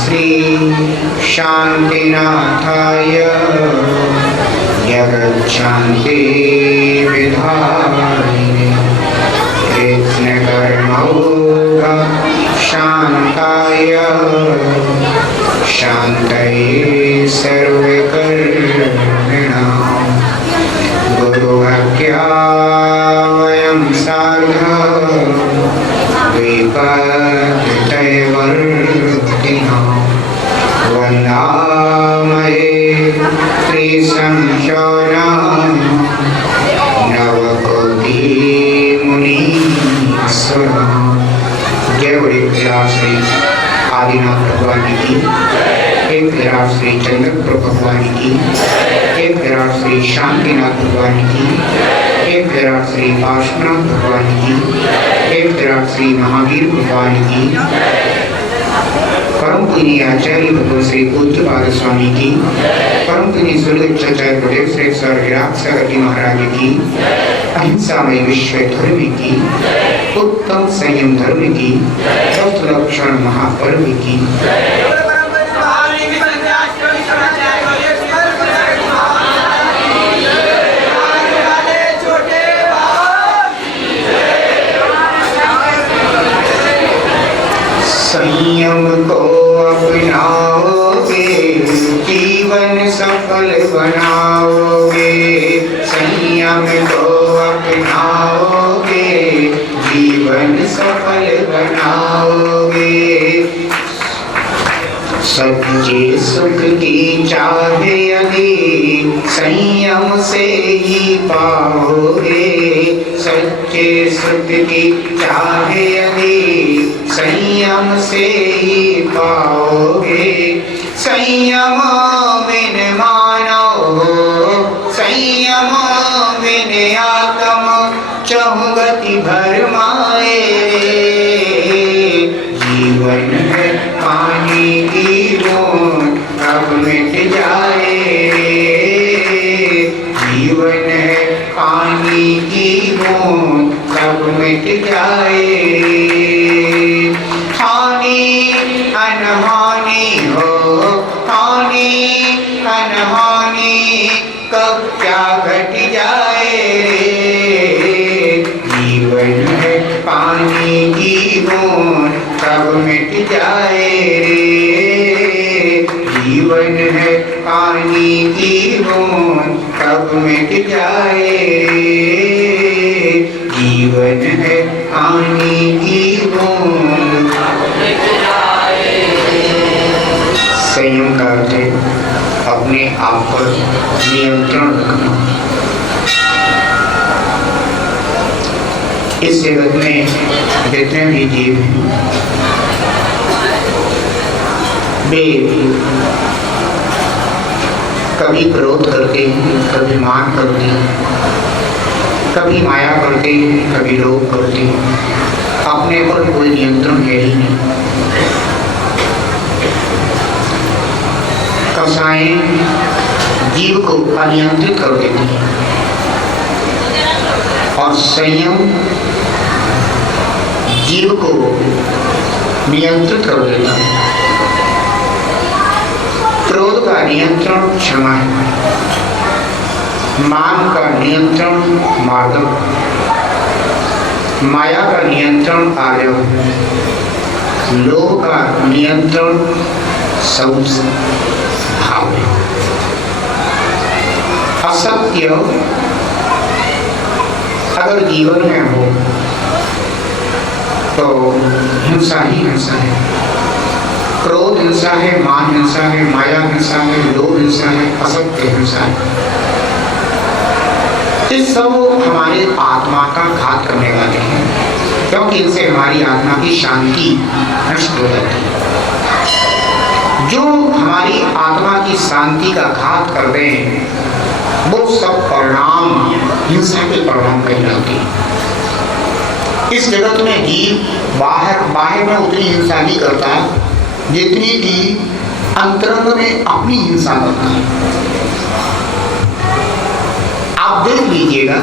श्री शांतिनाथाय जगच्छान्ति विधायिने कृष्णकर्मौघ शान्ताय शान्तये सर्वकर्मिणां गुरुभक्त्या वयं सार्धः विपत्तिवर्तिनां वन्दामहे त्रिसंशोनां नवकोटिमुनीश्वरां। जय बड़े श्री आदिनाथ भगवान की, एक श्री चंद्रपुर भगवान की, एक श्री शांतिनाथ भगवान की, एक श्री पार्श्वनाथ भगवान की, एक श्री महावीर भगवान की, परम पुण्य आचार्य भगवान श्री पूज्यपाद स्वामी की, परम पुण्य सुरक्षाचार्य गुरुदेव श्री स्वर्गराज सागर महाराज की, अहिंसामय विश्व धर्म की, उत्तम संयम धर्म की, लक्षण महापर्व की, संयम को अपनाओगे जीवन सफल बनाओगे, संयम को अपनाओगे जीवन सफल बनाओगे। सच्चे सुख की चाह यदि संयम से ही पाओगे, सच्चे सुख की चाह यदि संयम से ही पाओगे। संयम बिन मानव हो, संयम बिन आत्म चहुगति भरमाए। जीवन है पानी की बूंद कब मिट जाए, जीवन है पानी की बूंद कब मिट जाए। हानि अनहानि हो, हानि अनहानि कब क्या घट जाए। जीवन है पानी की बूंद कब मिट जाए, जीवन है पानी की बूंद कब मिट जाए, जीवन है पानी की बूंद कब मिट जाए। संयम का अर्थ है अपने आप पर नियंत्रण रखना। इस जगत में जितने भी जीव हैं वे कभी क्रोध करते हैं, कभी मान करते हैं, कभी माया करते हैं, कभी लोभ करते हैं। अपने पर कोई नियंत्रण है ही नहीं। कसाएं जीव को अनियंत्रित कर देती हैं और संयम जीव को नियंत्रित कर देता है। क्रोध का नियंत्रण क्षमा है, मान का नियंत्रण मार्दव, माया का नियंत्रण आर्य, लोभ का नियंत्रण सौच भाव है। असत्य अगर जीवन में हो तो हिंसा ही हिंसा है। क्रोध हिंसा है, मान हिंसा है, माया हिंसा है, लोभ हिंसा है, असत्य हिंसा है। ये सब हमारे आत्मा का घात करने वाले हैं, क्योंकि इनसे हमारी आत्मा की शांति नष्ट हो जाती है। जो हमारी आत्मा की शांति का घात कर रहे हैं वो सब परिणाम हिंसा के परिणाम कहलाते हैं। इस जगत में जीव बाहर में उतनी हिंसा नहीं करता जितनी की अंतरंग में अपनी हिंसा करता है। आप देख लीजिएगा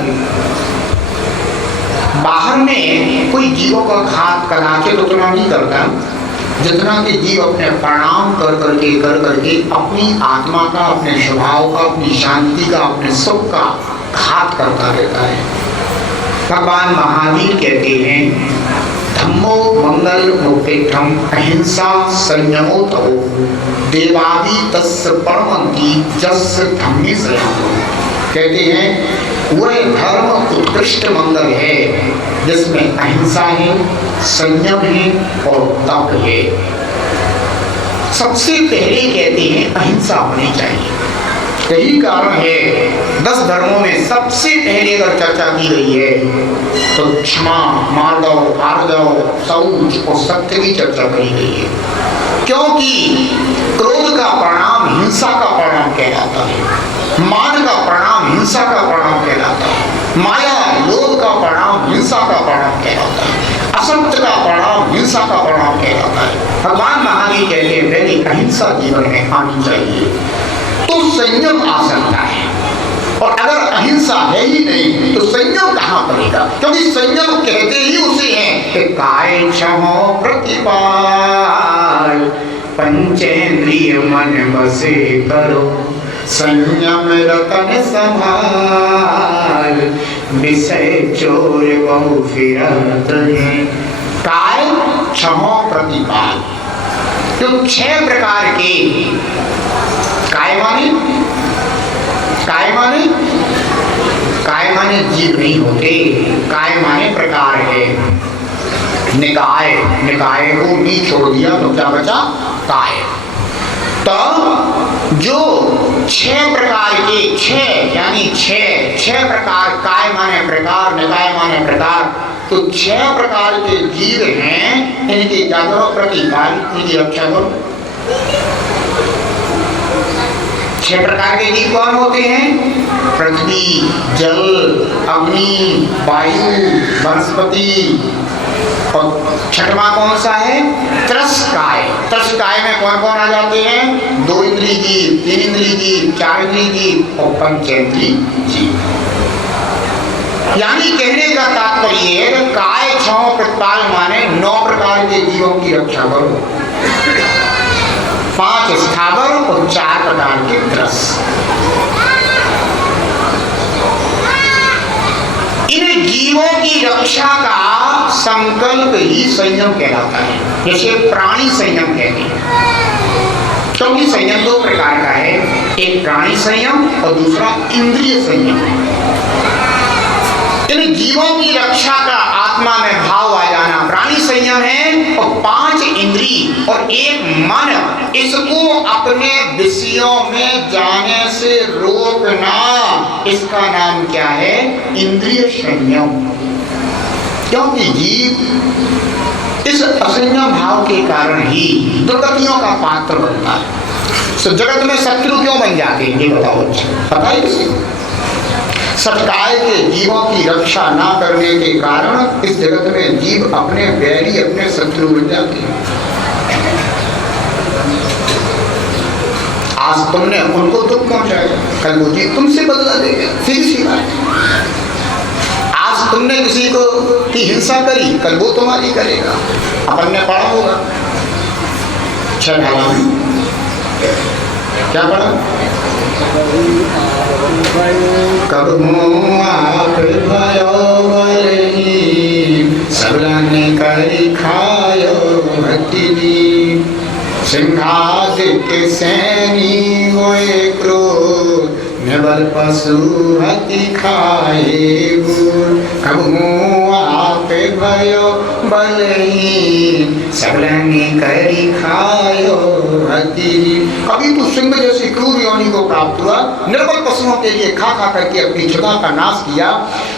बाहर में कोई जीवों का घात कदाचित उतना नहीं करता, जितना कि जीव अपने प्रणाम कर करके अपनी आत्मा का, अपने स्वभाव का, अपनी शांति का, अपने सुख का घात करता रहता है। भगवान महावीर कहते हैं धम्मो मंगल मुपेक्षम अहिंसा संयमो तपो देवादि तस्य परमंति जस्य धम्मे श्रेयो। कहते हैं वह धर्म उत्कृष्ट मंगल है जिसमें अहिंसा है, संयम है और तप है। सबसे पहले कहते हैं अहिंसा होनी चाहिए। यही कारण है 10 धर्मों में सबसे पहले अगर चर्चा की गई है तो क्षमा, मार्दव, आर्दव, शौच और सत्य की चर्चा करी गई है। क्योंकि क्रोध का परिणाम हिंसा का परिणाम कहलाता है, मान का परिणाम हिंसा का परिणाम कहलाता है, माया लोभ का परिणाम हिंसा का परिणाम कहलाता है, असत्य का परिणाम हिंसा का परिणाम कहलाता है। भगवान महावीर कहते हैं पहले अहिंसा जीवन में आनी चाहिए तो संयम आ सकता है। और अगर अहिंसा है ही नहीं तो संयम कहां पड़ेगा? क्योंकि संयम कहते ही उसे हैं कि काय क्षमो प्रतिपाल पंचेंद्रिय मन बसे करो संयम रतन संभाल विषय चोर बहु फिरत है। काय क्षमो प्रतिपाल तो 6 प्रकार के काय माने जीव नहीं होते, काय माने प्रकार है। निकाय, निकाय को नी छोड़ दिया तो क्या बचा? काय। तो जो 6 प्रकार के 6 यानी 6 प्रकार, काय माने प्रकार, निकाय माने प्रकार, तो 6 प्रकार के जीव हैं। इनकी क्या करो? प्रतिपाल, इनकी रक्षा करो। 6 प्रकार के जीव कौन होते हैं? पृथ्वी, जल, अग्नि, वायु, वनस्पति। और 6वां कौन सा है? त्रस्काय। त्रस्काय में कौन कौन आ जाते हैं? 2 इंद्रिय जीव, 3 इंद्रिय जीव, 4 इंद्रिय जीव और पंचेंद्रिय जीव। यानी कहने का तात्पर्य है काय क्षमा प्रतिपाल माने 9 प्रकार के जीवों की रक्षा करो, 5 स्थावर और 4 प्रकार के त्रस। इन जीवों की रक्षा का संकल्प ही संयम कहलाता है, जैसे प्राणी संयम कहते हैं। क्योंकि संयम 2 प्रकार का है, एक प्राणी संयम और दूसरा इंद्रिय संयम। इन जीवों की रक्षा का आत्मा में भाव आ जाना प्राणी संयम है, और 5 इंद्रिय और 1 मन, इसको अपने विषयों में जाने से रोकना, इसका नाम क्या है? इंद्रिय संयम। क्योंकि जीव इस असंयम भाव के कारण ही दुर्गतियों का पात्र बनता है। तो जगत में शत्रु क्यों बन जाते हैं ये बताओ, पता है किसी को? सत्काय के जीवों की रक्षा ना करने के कारण इस जगत में जीव अपने बैरी, अपने शत्रु बन जाते हैं। आज तुमने उनको दुख पहुंचाया, कल वो जीव तुमसे बदला देगा, सीधी सी बात। आज तुमने किसी को की हिंसा करी, कल वो तुम्हारी करेगा। अपन ने पढ़ा होगा क्या पढ़ा? कब आप भयो बलहीन सबलने करी खायो हथिनी सिंहादित्य सैनी होए क्रोध निबल पशु हति खाए गुर। कब आप भयो बलहीन सबलने करी खायो हथिनी। कभी तो सिंह जैसी क्रूर योनि को प्राप्त हुआ, निर्बल पशुओं के लिए खा खा करके अपनी क्षुधा का नाश किया।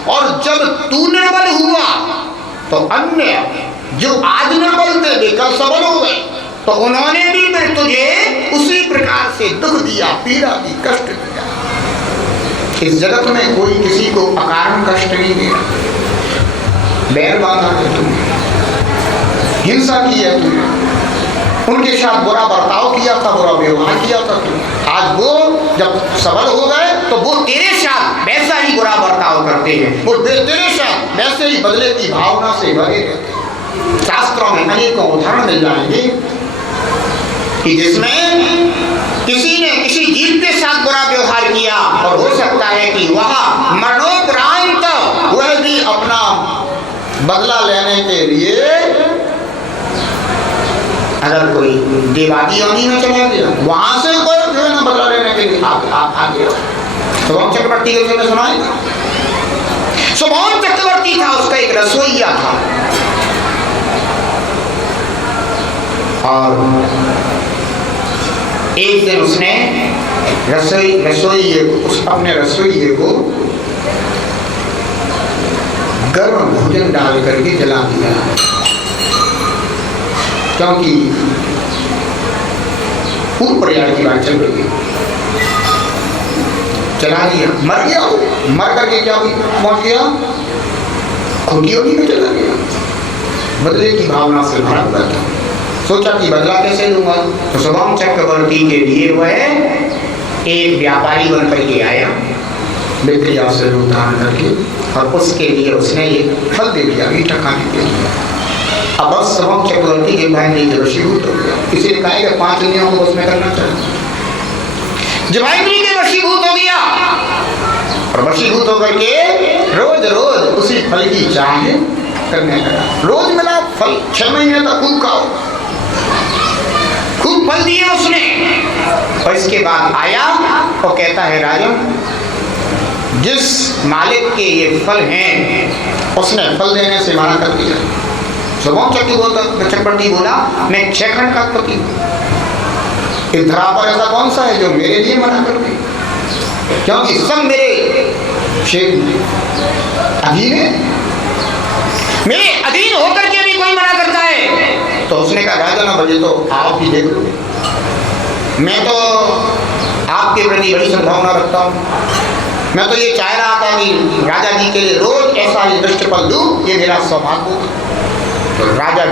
और जब तू निर्बल हुआ तो अन्य जो आज निर्बल थे वे कल सबल हो गए, तो उन्होंने भी फिर तुझे उसी प्रकार से दुख दिया, पीड़ा दी, कष्ट दिया। इस जगत में कोई किसी को अकारण कष्ट नहीं दिया। बैर बांधा है तुमने, हिंसा की है तुमने, उनके साथ बुरा बर्ताव किया था, बुरा व्यवहार किया था तुमने। आज वो जब सबल हो गए तो वो तेरे साथ वैसा ही बुरा बर्ताव करते हैं, वो तेरे साथ वैसे ही बदले की भावना से भरे रहते हैं। शास्त्रों में अनेकों उदाहरण मिल जाएंगे कि जिसमें किसी ने किसी जीव के साथ बुरा व्यवहार किया और हो सकता है कि वह मरणोपरांत वह भी अपना बदला लेने के लिए अगर कोई देवादी योनि में चला गया, वहां से कोई जो है ना बदला लेने के लिए आ गया। शुभम चक्रवर्ती के में सुनाए, शुभम चक्रवर्ती था, उसका एक रसोइया था और एक दिन उसने अपने रसोइये को गर्म भोजन डाल करके जला दिया, क्योंकि पूर्व पर्याय की बात चल रही है। चला दिया, मर गया, मर करके क्या पहुंच गया, खुटियों में चला गया। बदले की भावना से भरा हुआ था, सोचा कि बदला कैसे लूंगा। तो शुभम चक्रवर्ती के लिए वह एक व्यापारी बन करके आया, बिक्रिया से उधार करके, और उसके लिए उसने एक फल दे दिया मीठा खाने के लिए। अब बस शुभम चक्रवर्ती के भाई के वशीभूत हो गया। किसी ने कहा कि 5 इंद्रियों को उसमें करना चाहिए, जब इंद्रिय के वशीभूत हो गया और वशीभूत होकर के रोज रोज उसी फल की चाह करने लगा। रोज मिला फल, 6 महीने तक खूब खाओ, खूब फल दिए उसने। और इसके बाद आया और कहता है राजन, जिस मालिक के ये फल हैं उसने फल देने से मना कर दिया। शुभम चक्रवर्ती बोला, मैं 6 खंड का पति हूं, इस धरा पर ऐसा कौन सा है जो मेरे लिए मना कर दे, क्योंकि सब मेरे अधीन है, मेरे अधीन होकर के भी कोई मना करता है। तो उसने कहा राजा बजे तो आप ही देख लो, मैं तो आपके प्रति बड़ी संभावना रखता हूँ, मैं तो ये चाह रहा था कि राजा जी के लिए रोज ऐसा ही दृष्ट फल दूं, ये मेरा सौभाग्य होगा। तो राजा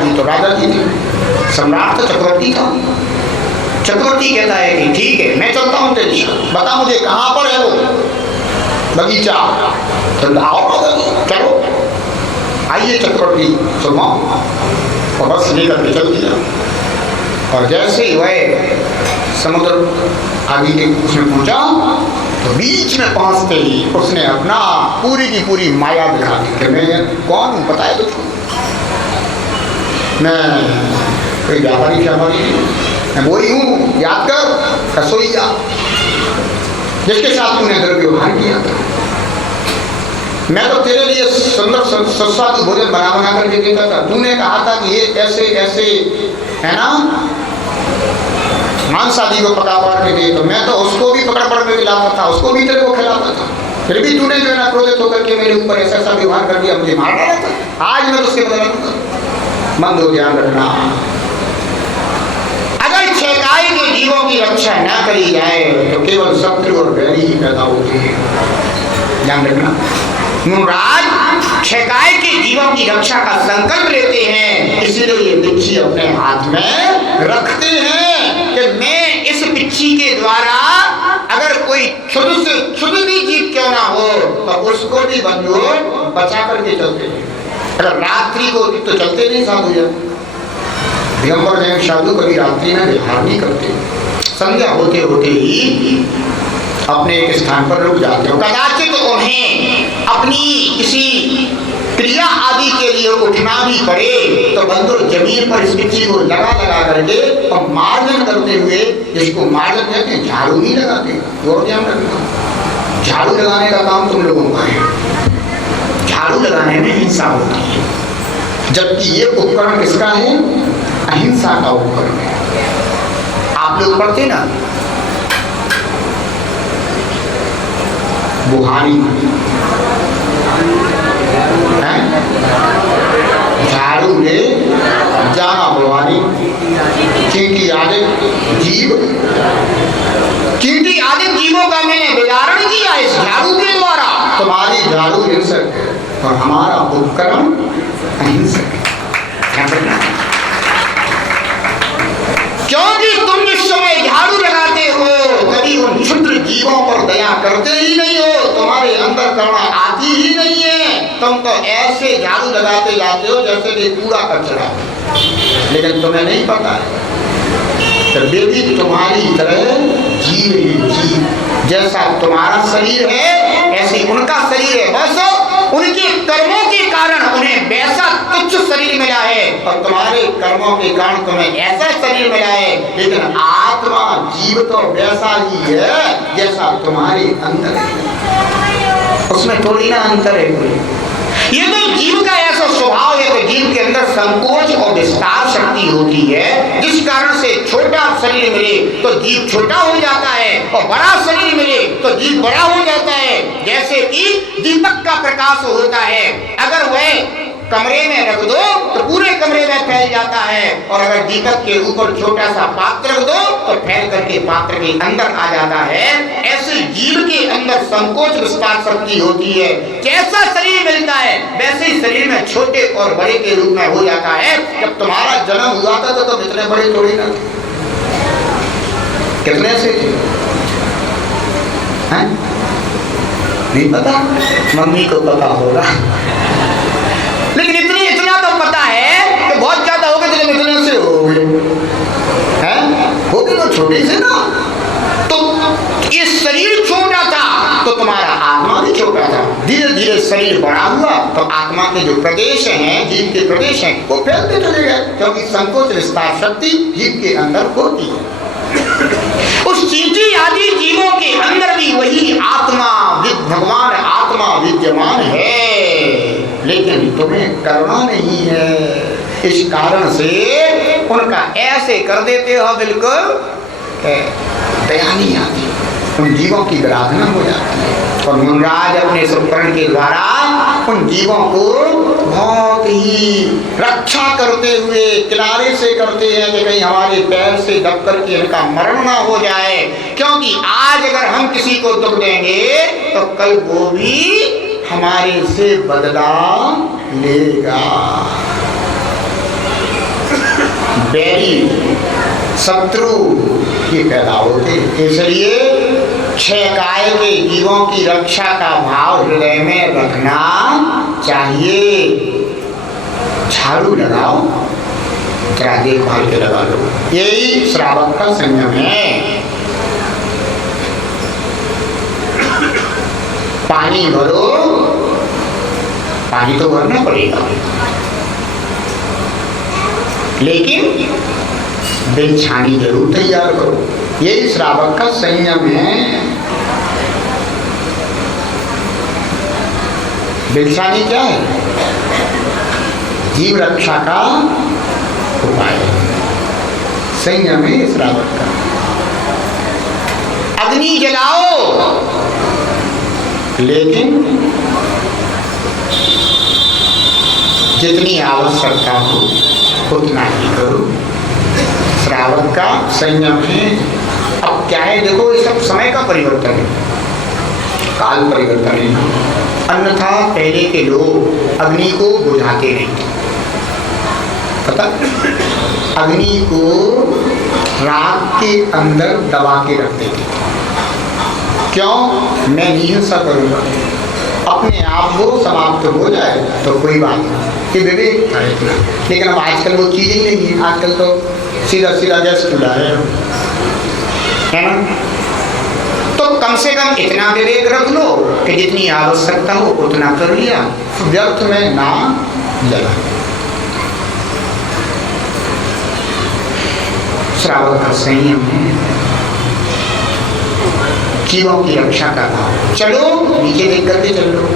जी थे, सम्राट तो चक्रवर्ती था। चक्रवर्ती कहता है कि ठीक है, मैं चलता हूँ तेरे साथ, बता मुझे कहाँ पर है वो बगीचा। तो आओ चलो, आइए चक्रवर्ती सुनो, और बस लेकर के चल दिया। और जैसे ही वह समुद्र आदि के उसमें पहुंचा तो बीच में पहुंचते ही उसने अपना पूरी की पूरी माया दिखा दी कि मैं कौन हूँ, बताया तुझको, मैं कोई व्यापारी मैं वही हूँ, याद कर, रसोइया जिसके साथ तूने दुर्व्यवहार किया था। मैं तो तेरे लिए सुंदर सुस्वादु भोजन बना करके देता था, तूने कहा था कि ये ऐसे ऐसे है ना मांस आदि को पका के दे, तो मैं तो उसको भी पकड़ के लाता था, उसको भी तेरे को खिलाता था, फिर भी तूने जो है ना क्रोधित होकर के मेरे ऊपर ऐसा ऐसा व्यवहार कर दिया, मुझे मार डाला था। आज मैं तो उसके बदला दूंगा, मन दो ध्यान रखना, अगर छेकाई के जीवों की रक्षा न करी जाए तो केवल शत्रु और वैरी ही पैदा होते हैं, ध्यान रखना। मुराद छेकाई के जीवों की रक्षा का संकल्प लेते हैं, इसीलिए ये बिच्छी अपने हाथ में रखते हैं कि मैं इस बिच्छी के द्वारा अगर कोई क्षुद्र से क्षुद्र भी जीव क्यों ना हो तो उसको भी बंधु बचा करके चलते हैं। अगर रात्रि को तो चलते नहीं साधु, जब दिगंबर जैन साधु कभी रात्रि में विहार नहीं करते, संध्या होते होते ही अपने एक स्थान पर रुक जाते हो। कदाचित उन्हें अपनी किसी क्रिया आदि के लिए उठना भी पड़े तो बंधु जमीन पर इस बिच्छी को लगा करके और मार्जन करते हुए, जिसको मार्जन कहते हैं, झाड़ू नहीं लगाते, और ध्यान रखना, झाड़ू लगाने का काम तुम लोगों का है, झाड़ू लगाने में हिंसा होती है, जबकि ये उपकरण किसका है, अहिंसा का उपकरण है। आप लोग पढ़ते ना बुहारी है, झाड़ू ले जाना बुहारी, चींटी आदि जीव, चींटी आदि जीवों का मैंने विदारण किया इस झाड़ू के द्वारा। तुम्हारी झाड़ू हिंसक है और हमारा उपकरण अहिंसक है, क्योंकि तुम जिस समय झाड़ू लगाते हो कभी उन क्षुद्र जीवों पर दया करते ही नहीं हो, तुम्हारे अंदर करुणा आती ही नहीं है, तुम तो ऐसे झाड़ू लगाते जाते हो जैसे कि कूड़ा कचरा, लेकिन तुम्हें नहीं पता है वे भी तुम्हारी तरह जीव ही जीव, जैसा तुम्हारा शरीर है ऐसे उनका शरीर है, बस उनके कर्मों के कारण उन्हें वैसा तुच्छ शरीर मिला है और तुम्हारे कर्मों के कारण तुम्हें ऐसा शरीर मिला है, लेकिन आत्मा जीव तो वैसा ही है जैसा तुम्हारे अंदर है, उसमें थोड़ी ना अंतर है कोई। ये तो जीव का ऐसा स्वभाव है कि जीव के अंदर संकोच और विस्तार शक्ति होती है, जिस कारण से छोटा शरीर मिले तो जीव छोटा हो जाता है और बड़ा शरीर मिले तो जीव बड़ा हो जाता है। जैसे कि दीपक का प्रकाश होता है, अगर वह कमरे में रख दो तो पूरे कमरे में फैल जाता है, और अगर दीपक के ऊपर छोटा सा पात्र रख दो तो फैल करके पात्र के अंदर आ जाता है। ऐसे जीव के अंदर संकोच विस्तार शक्ति होती है, जैसा शरीर मिलता है वैसे ही शरीर में छोटे और बड़े के रूप में हो जाता है। जब तुम्हारा जन्म हुआ था तो तुम इतने बड़े थोड़ी ना थे, कितने से थे हैं? नहीं पता, मम्मी को पता होगा, लेकिन इतना तो पता है कि बहुत ज्यादा हो गए तो इतने से हो गए हैं, हो गए तो छोटे से ना। तो ये शरीर छोटा था तो तुम्हारा आत्मा भी छोटा था, धीरे धीरे शरीर बड़ा हुआ तो आत्मा के जो प्रदेश हैं, जीव के प्रदेश हैं, वो फैलते चले गए, क्योंकि संकोच विस्तार शक्ति जीव के अंदर होती है। उस चींटी आदि जीवों के अंदर भी वही आत्मा भगवान आत्मा विद्यमान है, लेकिन तुम्हें करना नहीं है। इस कारण से उनका ऐसे कर देते हो, बिल्कुल दया नहीं आती, उन जीवों की आराधना हो जाती है। और मुनराज अपने उपकरण के द्वारा उन जीवों को बहुत ही रक्षा करते हुए किनारे से करते हैं कि कहीं हमारे पैर से दब करके इनका मरण ना हो जाए, क्योंकि आज अगर हम किसी को दुख देंगे तो कल वो भी हमारे से बदला लेगा। बैरी शत्रु ये पैदा होते, इसलिए छह काय के जीवों की रक्षा का भाव हृदय में रखना चाहिए। झाड़ू लगाओ, जरा देखभाल के लगा लो, यही श्रावक का संयम है। पानी भरो, पानी तो भरना पड़ेगा, लेकिन बिछानी जरूर तैयार करो, यही श्रावक का संयम है। बिछानी क्या है? जीव रक्षा का उपाय है, संयम है श्रावक का। अग्नि जलाओ, लेकिन जितनी आवश्यकता हो उतना ही करो, श्रावक का संयम है। अब क्या है, देखो ये सब समय का परिवर्तन है, काल परिवर्तन है। अन्यथा पहले के लोग अग्नि को बुझाते नहीं थे, पता, अग्नि को राख के अंदर दबा के रखते थे। क्यों? मैं नहीं हिंसा करूंगा, अपने आप वो समाप्त हो जाए तो कोई बात नहीं, कि विवेक था इतना। लेकिन अब आजकल वो चीज़ ही नहीं है, आजकल तो सीधा सीधा गैस चूल्हा है ना। तो कम से कम इतना विवेक रख लो कि जितनी आवश्यकता हो उतना कर लिया, व्यर्थ में ना जला। श्रावक का संयम है, जीवों की रक्षा का भाव। चलो नीचे देख करके चलो,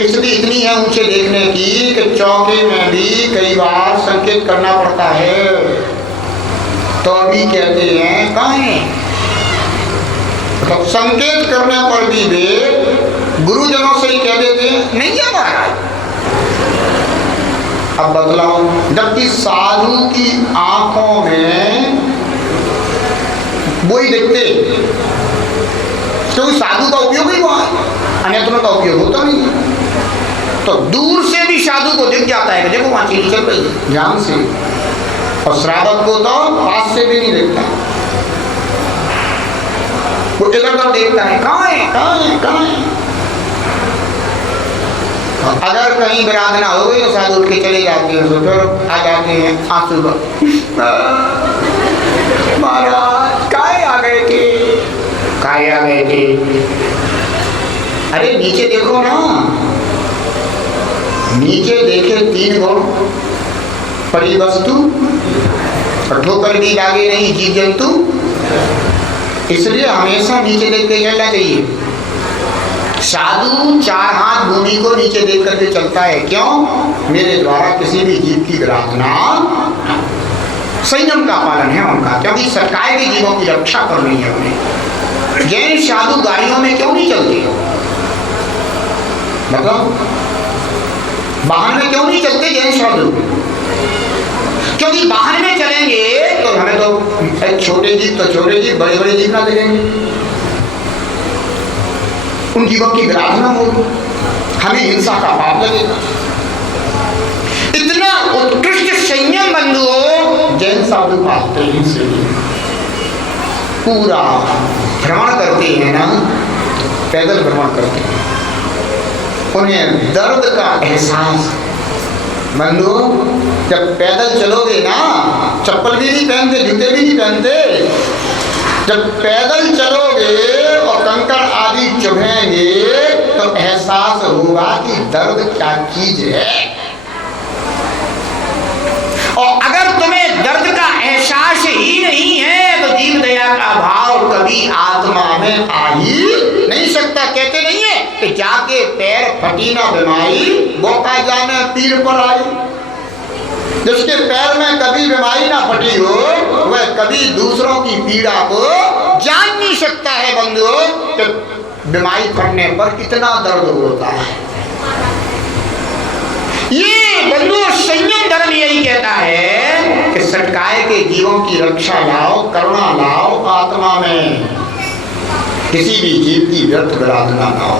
स्थिति इतनी है ऊंचे देखने की कि चौके में भी कई बार संकेत करना पड़ता है, तो अभी कहते हैं कहाँ है, तो संकेत करने पर भी वे गुरुजनों से ही कह देते हैं नहीं है महाराज। अब बतलाओ, जबकि साधु की आंखों में वही देखते, क्योंकि साधु का उपयोग ही वहां है, अन्यत्र का उपयोग होता नहीं है। तो दूर से भी साधु को दिख जाता है कि देखो वहां चीज चल रही है ध्यान से, और श्रावक को तो पास से भी नहीं देखता, वो इधर उधर देखता है, कहाँ है कहाँ है कहाँ है। अगर कहीं विराधना हो गई तो साधु उठ के चले जाते हैं, तो फिर आ जाते हैं आंसू महाराज काहे आ गए थे, काहे आ गए थे। अरे नीचे देखो ना, नीचे देखे 3 गुण परी वस्तु, ठोकर भी लागे नहीं जीव जंतु, इसलिए हमेशा नीचे देख के चलना चाहिए। साधु 4 हाथ भूमि को नीचे देख करके चलता है, क्यों? मेरे द्वारा किसी भी जीव की विराधना, संयम का पालन है उनका, क्योंकि सरकार के जीवों की रक्षा करनी है उन्हें। जैन साधु गाड़ियों में क्यों नहीं चलते, मतलब वाहन में क्यों नहीं चलते जैन साधु? क्योंकि वाहन में चलेंगे तो हमें तो छोटे जीव तो छोटे जीव, बड़े बड़े जीव ना देखेंगे, उन जीवों की विराधना होगी, हमें हिंसा का पाप लगेगा। इतना उत्कृष्ट संयम बंधुओं जैन साधु पाते हैं, पूरा भ्रमण करते हैं ना, पैदल भ्रमण करते हैं, उन्हें दर्द का एहसास। बंधु जब पैदल चलोगे ना, चप्पल भी नहीं पहनते, जूते भी नहीं पहनते, जब पैदल चलोगे और कंकड़ आदि चुभेंगे तो एहसास होगा कि दर्द क्या चीज है। और अगर तुम्हें दर्द का एहसास ही नहीं है तो जीव दया का भाव कभी आत्मा में आ ही नहीं सकता। कहते नहीं है कि जाके पैर फटी ना बीमारी, बोका जाने पीर पर आई। जिसके पैर में कभी बीमारी ना फटी हो वह कभी दूसरों की पीड़ा को जान नहीं सकता है। बंधुओं, कि बीमारी फटने पर कितना दर्द होता है। ये बंधुओं संयम धर्म यही कहता है कि सटकाए के जीवों की रक्षा लाओ, करुणा लाओ, आत्मा में किसी भी जीव की व्यर्थ विराधना ना हो।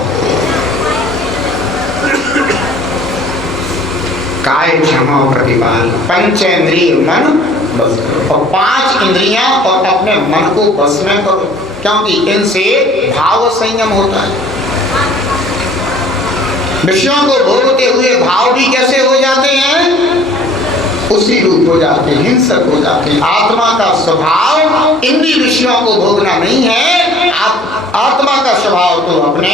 काय क्षमा प्रतिपाल, पंचेंद्रिय मन बस करो, और 5 इंद्रियां और अपने मन को बस में करो, क्योंकि इनसे भाव संयम होता है। विषयों को भोगते हुए भाव भी कैसे हो जाते हैं? उसी रूप हो जाते हैं, हिंसक हो जाते हैं। आत्मा का स्वभाव इंद्रिय विषयों को भोगना नहीं है। आत्मा का स्वभाव तो अपने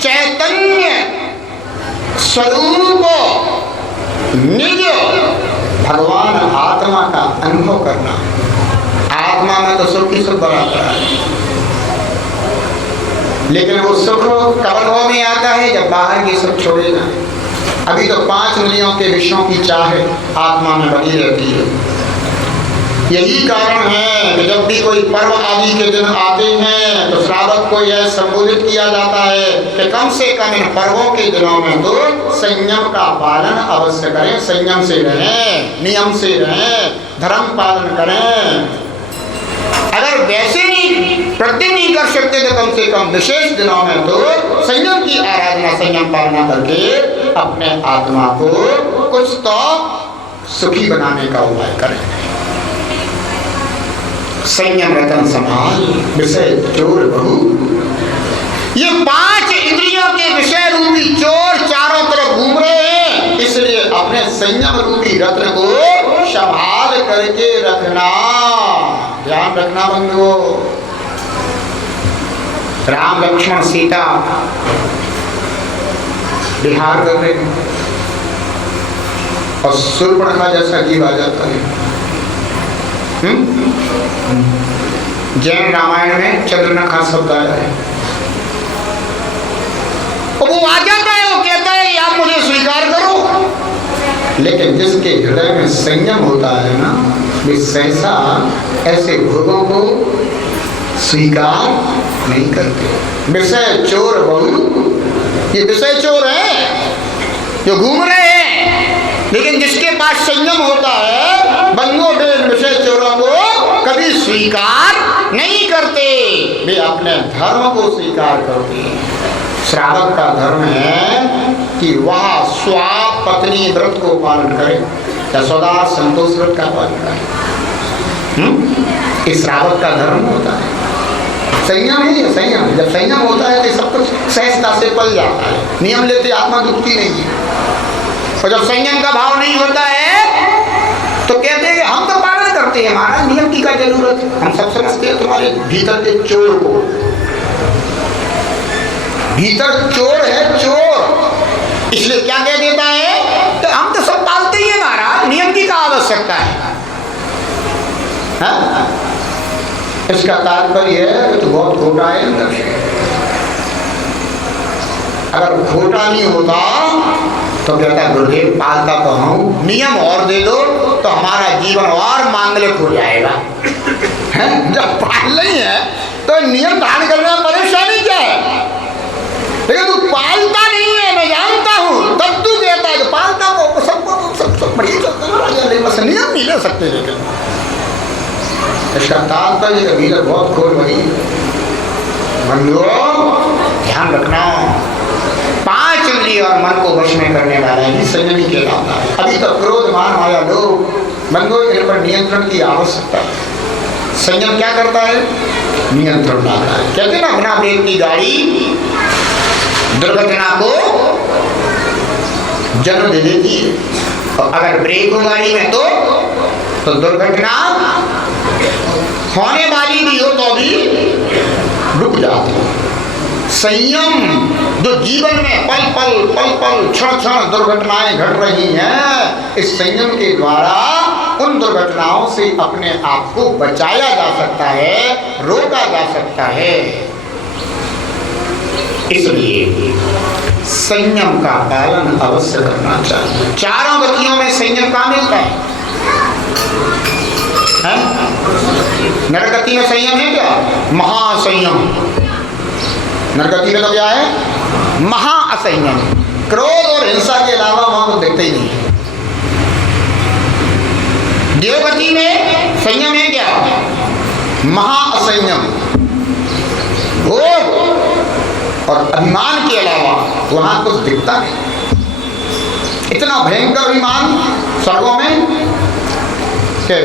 चैतन्य स्वरूप निज भगवान आत्मा का अनुभव करना। आत्मा में तो सुख ही सुख बराबर है, लेकिन वो सुख कब अनुभव में आता है? जब बाहर की सुख छोड़ेगा। अभी तो 5 इंद्रियों के विषयों की चाह आत्मा में बनी रहती है। यही कारण है कि जब भी कोई पर्व आदि के दिन आते हैं तो श्रावक को यह संबोधित किया जाता है कि कम से कम इन पर्वों के दिनों में तो संयम का पालन अवश्य करें, संयम से रहें, नियम से रहें, धर्म पालन करें। अगर वैसे नहीं प्रतिदिन नहीं कर सकते तो कम से कम विशेष दिनों में तो संयम की आराधना, संयम पालना करके अपने आत्मा को कुछ तो सुखी बनाने का उपाय करें। संयम रतन समाल, विषय चोर बहु। ये 5 इंद्रियों के विषय रूपी चोर चारों तरफ घूम रहे हैं, इसलिए अपने संयम रूपी रत्न को संभाल करके रखना, ध्यान रखना बंधुओं। राम लक्ष्मण सीता विहार कर रहे हैं और शूर्पणखा जैसा जीव आ जाता है। जैन रामायण में चंद्रनखा शब्द आया है, और वो आ जाता है, वो कहता है आप मुझे स्वीकार करो। लेकिन जिसके हृदय में संयम होता है ना, वे सहसा ऐसे भोगों को स्वीकार नहीं करते। विषय चोर बहु, ये विषय चोर है जो घूम रहे हैं, लेकिन जिसके पास संयम होता है बंधुओं वे विषय चोरों को कभी स्वीकार नहीं करते, वे अपने धर्म को स्वीकार करते हैं। श्रावक का धर्म है कि वह स्वापत्नी व्रत को पालन करे, यशोदा संतोष व्रत का पालन करे। इस श्रावक का धर्म होता है। संयम ही है, संयम। जब संयम होता है तो सब कुछ सहजता से पल जाता है। नियम लेते आत्मा दुखती नहीं है। और जब संयम का भाव नहीं होता है तो कहते हैं कि हम तो पालन करते हैं महाराज, नियम की क्या जरूरत है। हम सब समझते हैं तुम्हारे भीतर के चोर को, भीतर चोर है, चोर। इसलिए क्या कह देता है तो हम तो सब पालते ही है महाराज, नियम की क्या आवश्यकता है। हाँ? इसका तात्पर्य है तो बहुत खोटा है अंदर से। अगर खोटा नहीं होता तो कहता गुरुदेव पालता तो हूं, नियम और दे दो तो हमारा जीवन और मांगलिक हो जाएगा। जब पाल नहीं है तो नियम धारण करने में परेशानी क्या है। लेकिन तू पालता नहीं है, मैं जानता हूं, तब तू कहता है कि पालता को सब बढ़िया चलता है, बस नियम नहीं ले सकते। लेकिन इसका तात्पर्य भीतर बहुत खोल बनी। बंधुओं ध्यान रखना, 5 इंद्रिय और मन को वश में करने वाला ही संयमी कहलाता है। अभी तक क्रोध मान माया लोग बंधुओं इन पर नियंत्रण की आवश्यकता है। संयम क्या करता है, नियंत्रण लाता है। कहते ना बिना ब्रेक की गाड़ी दुर्घटना को जन्म दे देती है, और अगर ब्रेक हो गाड़ी में तो दुर्घटना होने वाली भी हो तो भी रुक जाती है। संयम जो जीवन में पल पल क्षण क्षण दुर्घटनाएं घट रही हैं, इस संयम के द्वारा उन दुर्घटनाओं से अपने आप को बचाया जा सकता है, रोका जा सकता है। इसलिए संयम का पालन अवश्य करना चाहिए। चारों गतियों में संयम कहाँ मिलता है? नरगति में संयम है क्या? महासंयम। नरगति में तो क्या है? महाअसंयम। क्रोध और हिंसा के अलावा वहां को देखते ही नहीं। देवगति में संयम है क्या? महाअसंयम। भोग और अभिमान के अलावा वहां कुछ दिखता नहीं। इतना भयंकर अभिमान स्वर्गों में कि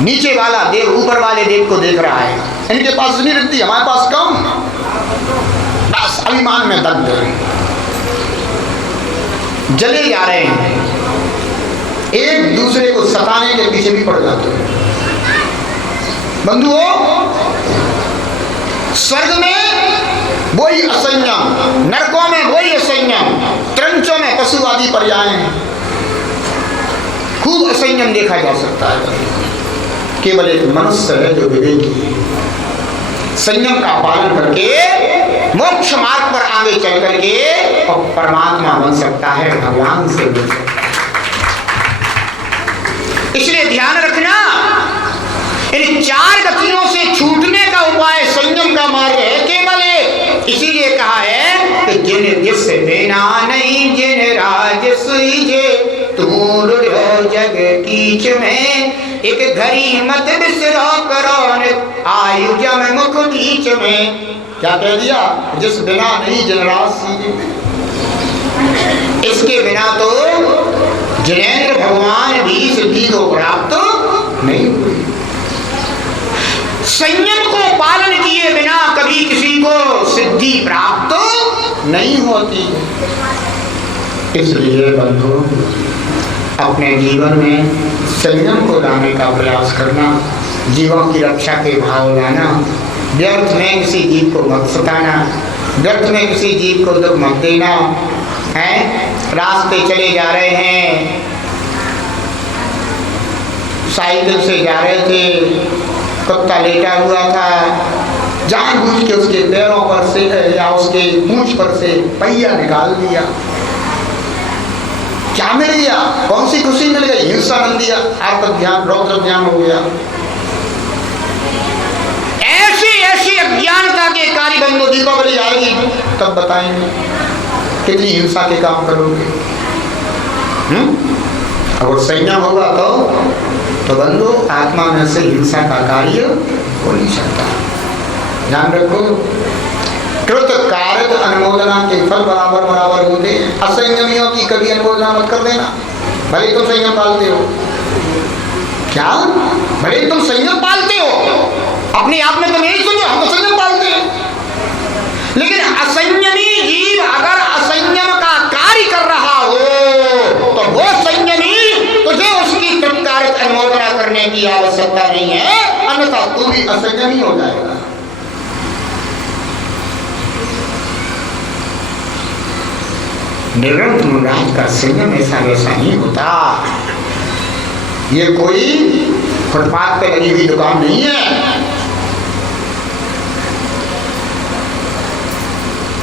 नीचे वाला देव ऊपर वाले देव को देख रहा है, इनके पास नहीं रहती, हमारे पास कम। बस अभिमान में दग्ध जले जा रहे हैं, एक दूसरे को सताने के पीछे भी पड़ जाते हैं। बंधुओं स्वर्ग में वही असंयम, नरकों में वही असंयम, त्रंचों में पशु आदि पर्याय हैं, खूब असंयम देखा जा सकता है। केवल एक मनुष्य है जो विवेकी है, संयम का पालन करके मोक्ष मार्ग पर आगे चल करके और परमात्मा बन सकता है, भगवान से मिल सकता है। इसलिए ध्यान रखना, इन 4 गतियों से छूटने का उपाय संयम का मार्ग है केवल एक। इसीलिए कहा है कि जिन जिस बिना नहीं जिन राज सुईजे तूर जग कीच में, एक घड़ी मत बिसरो करो आयु जम मुख बीच में। क्या कह दिया? जिस बिना नहीं जिन राज सीजे, इसके बिना तो जिनेंद्र भगवान भी सिद्धि को प्राप्त नहीं हुई। संयम को पालन किए बिना कभी किसी को सिद्धि प्राप्त नहीं होती। इसलिए बंधु अपने जीवन में संयम को लाने का प्रयास करना, जीवों की रक्षा के भाव लाना, व्यर्थ में किसी जीव को मत सताना, व्यर्थ में किसी जीव को दुख मत देना है। रास्ते चले जा रहे हैं, साइकिल से जा रहे थे, कुत्ता लेटा हुआ था, जानबूझ के उसके पैरों पर से या उसके पूंछ पर से पहिया निकाल दिया। क्या मिल गया? कौन सी खुशी मिल गई? हिंसा मिल दिया, आत्म ध्यान रौद्र ध्यान हो गया। ऐसी अज्ञानता के कार्य बंधु दीपावली आएगी तब बताएंगे कितनी हिंसा के काम करोगे। अगर संयम होगा तो बंधु आत्मा में से हिंसा का कार्य हो नहीं सकता। ध्यान रखो, कृत कार्य अनुमोदना के फल बराबर बराबर होते हैं। असंयमियों की कभी अनुमोदना मत कर देना, भले तुम संयम पालते हो। क्या? भले तुम संयम पालते हो अपने आप में तो नहीं सोचो, हम तो संयम पालते हैं। लेकिन असंयमी जीव अगर असंयम का कार्य कर रहा हो तो वो संयमी, तुझे उसकी तत्कालिक अनुमोदना करने की आवश्यकता नहीं है, अन्यथा तू भी असंयमी हो जाएगा। निरंतर मुराद का संयम ऐसा वैसा नहीं होता। ये कोई फुटपाथ पे लगी हुई दुकान नहीं है।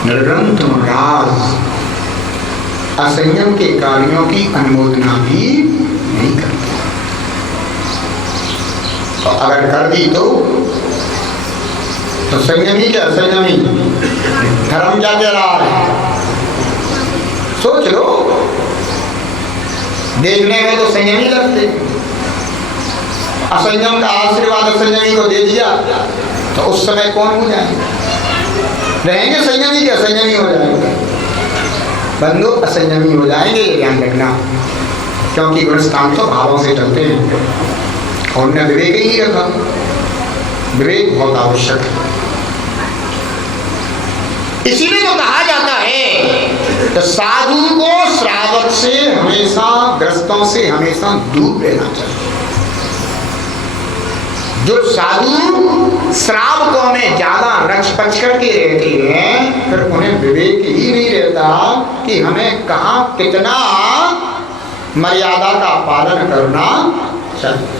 निरंतर मुराद असंयम के कार्यों की अनुमोदना भी नहीं करता। तो अगर कर दी तो संयमी क्या असंयमी, धर्म क्या कह रहा है सोच लो। देखने में तो संयमी लगते, असंयम का आशीर्वाद असंयमी को दे दिया तो उस समय कौन हो जाएगा? रहेंगे संयमी के असंयमी हो जाएंगे। बंधु असंयमी हो जाएंगे, ये ध्यान रखना, क्योंकि गुणस्थान तो भावों से चलते हैं और उन्हें विवेक ही नहीं रखा। विवेक बहुत आवश्यक है। इसीलिए तो कहा जाता है तो साधु को श्रावक से हमेशा, ग्रस्तों से हमेशा दूर रहना चाहिए। जो साधु श्रावकों में ज्यादा रच पच करके रहते हैं, फिर उन्हें विवेक ही नहीं रहता कि हमें कहाँ कितना मर्यादा का पालन करना चाहिए।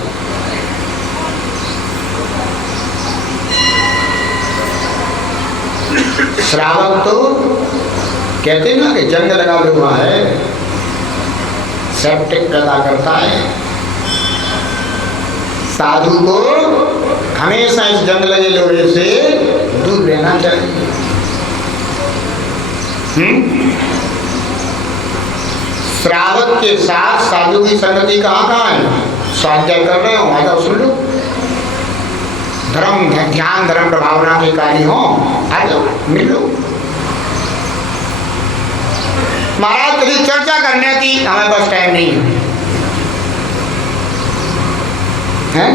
श्रावक तो कहते हैं ना कि जंग लगा हुआ है, सेप्टिक पैदा करता है। साधु को हमेशा इस जंग लगे लोहे से दूर रहना चाहिए। श्रावक के साथ साधु की संगति कहाँ कहाँ है? स्वाध्याय कर रहे हो, आजा सुन लो। धर्म ध्यान धर्म प्रभावना के कार्य हो, आ जाओ मिल लो। महाराज तेरी चर्चा करने की हमें बस टाइम नहीं है,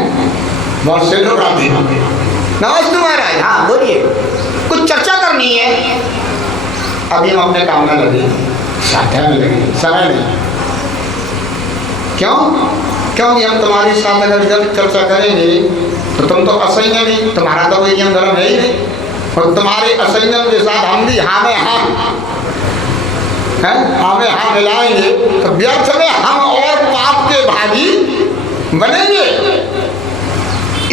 बहुत से लोग आते हैं। नमस्ते महाराज, हाँ बोलिए, कुछ चर्चा करनी है। अभी हम अपने काम में लगे, साध्या में लगे, समय नहीं। क्यों? क्योंकि हम तुम्हारे साथ अगर जब चर्चा करेंगे तो तुम तो असंयमी, तुम्हारा तो कोई नियम धर्म है ही नहीं, और तुम्हारे असंयम के साथ हम भी हाँ में हाँ हमें हाँ मिलाएंगे तो व्यर्थ में हम और पाप के भागी बनेंगे।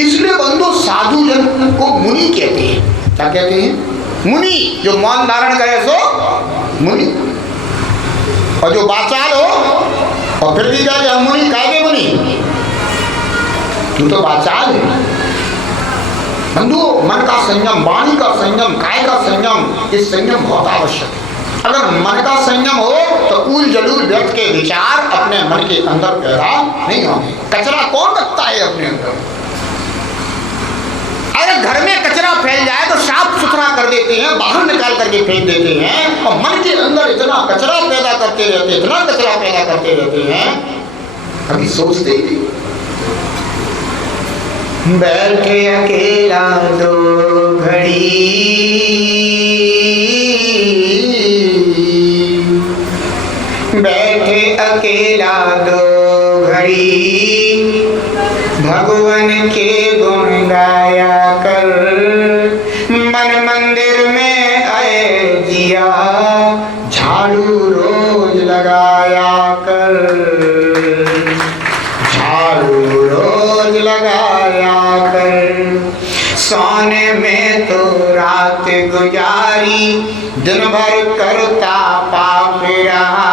इसलिए बंधु साधु जन को मुनि कहते हैं। क्या कहते हैं? मुनि। जो मौन धारण करे सो मुनि, और जो वाचाल हो और फिर भी कहते हम मुनि, काहे मुनि? तू तो वाचाल है। बंधु मन का संयम, वाणी का संयम, काय का संयम, ये संयम बहुत आवश्यक है। अगर मन का संयम हो तो उल जलूल व्यक्ति के विचार अपने मन के अंदर पैदा नहीं होंगे। कचरा कौन रखता है अपने अंदर? अगर घर में कचरा फैल जाए तो साफ सुथरा कर देते हैं, बाहर निकाल करके फेंक देते हैं, और मन के अंदर इतना कचरा पैदा करते रहते, इतना कचरा पैदा करते रहते हैं, कभी सोचते ही नहीं। बैठे अकेला दो घड़ी, बैठे अकेला दो घड़ी, भगवान के गुण गाया कर, मन मंदिर में आए जिया, झाड़ू रोज लगाया कर, झाड़ू रोज लगाया कर। सोने में तो रात गुजारी, दिन भर करता पाप रहा,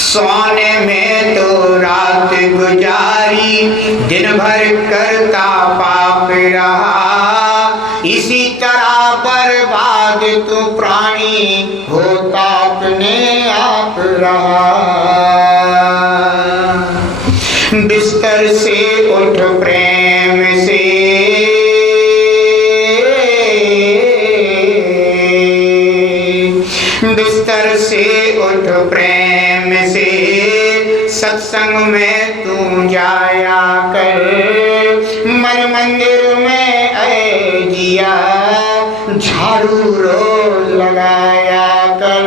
सोने में तो रात गुजारी, दिन भर करता पाप रहा, इसी तरह बर्बाद तू प्राणी होता अपने आप रहा। बिस्तर से उठ प्रेम से, बिस्तर से उठ प्रेम से, सत्संग में तू जाया कर, मन मंदिर में ऐ जिया झाड़ू रोज लगाया कर,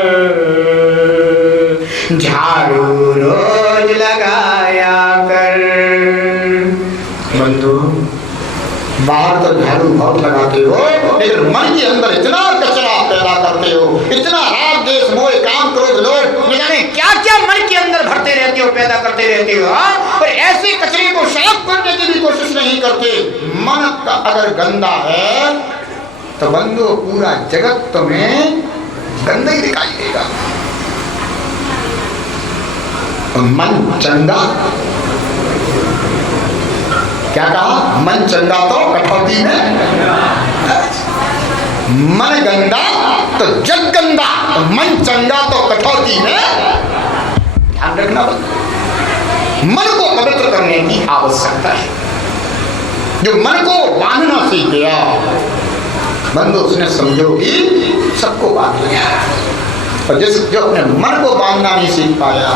झाड़ू रोज लगाया कर। बंधु, बाहर तो झाड़ू बहुत लगाते हो, लेकिन मन के अंदर इतना कचरा पैदा करते हो, इतना राग देश मोह काम क्रोध लोभ न जाने क्या क्या मन के अंदर भरते रहते हो, पैदा करते रहते हो, और ऐसे कचरे को साफ करने की भी कोशिश नहीं करते। मन का अगर गंदा है तो बंधु पूरा जगत में गंदा ही दिखाई देगा। मन चंगा, क्या कहा? मन चंगा तो कठौती में, मन गंदा तो जग गंदा, मन चंगा तो कठौती में। ध्यान रखना, मन को पवित्र करने की आवश्यकता है। जो मन को बांधना सीख गया बंधु, उसने समझो कि सबको बांध लिया। और जो अपने मन को बांधना नहीं सीख पाया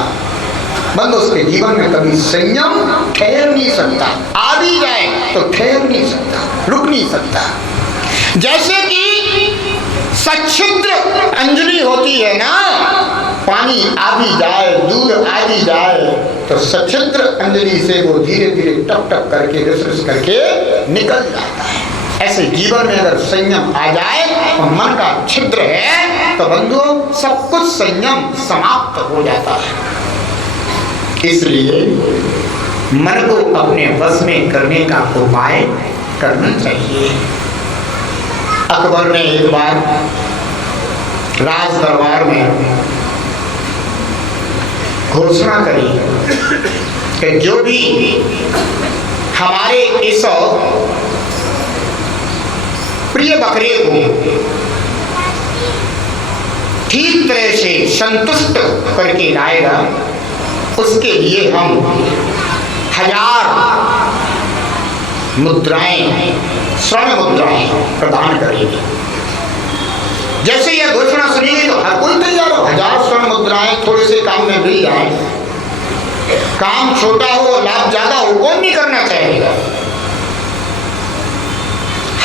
बंधु, उसके जीवन में कभी संयम ठहर नहीं सकता। आ भी जाए तो ठहर नहीं सकता, रुक नहीं सकता। जैसे कि सच्छिद्र अंजलि होती है ना, पानी आ भी जाए, दूध आ भी जाए, तो सच्छिद्र अंजलि से वो धीरे धीरे टप टप करके रिस करके निकल जाता है। ऐसे जीवन में अगर संयम आ जाए तो मन का छिद्र है तो बंधु सब कुछ संयम समाप्त हो जाता है। इसलिए मन को अपने वश में करने का उपाय करना चाहिए। अकबर ने एक बार राज दरबार में घोषणा करी कि जो भी हमारे इस प्रिय बकरे को ठीक तरह से संतुष्ट करके लाएगा, उसके लिए हम 1000 मुद्राएं, स्वर्ण मुद्राएं प्रदान करेंगे। जैसे यह घोषणा सुनेगी तो हर कोई तैयार हो। 1000 स्वर्ण मुद्राएं थोड़े से काम में मिल जाए, काम छोटा हो लाभ ज्यादा हो, कौन नहीं करना चाहेगा।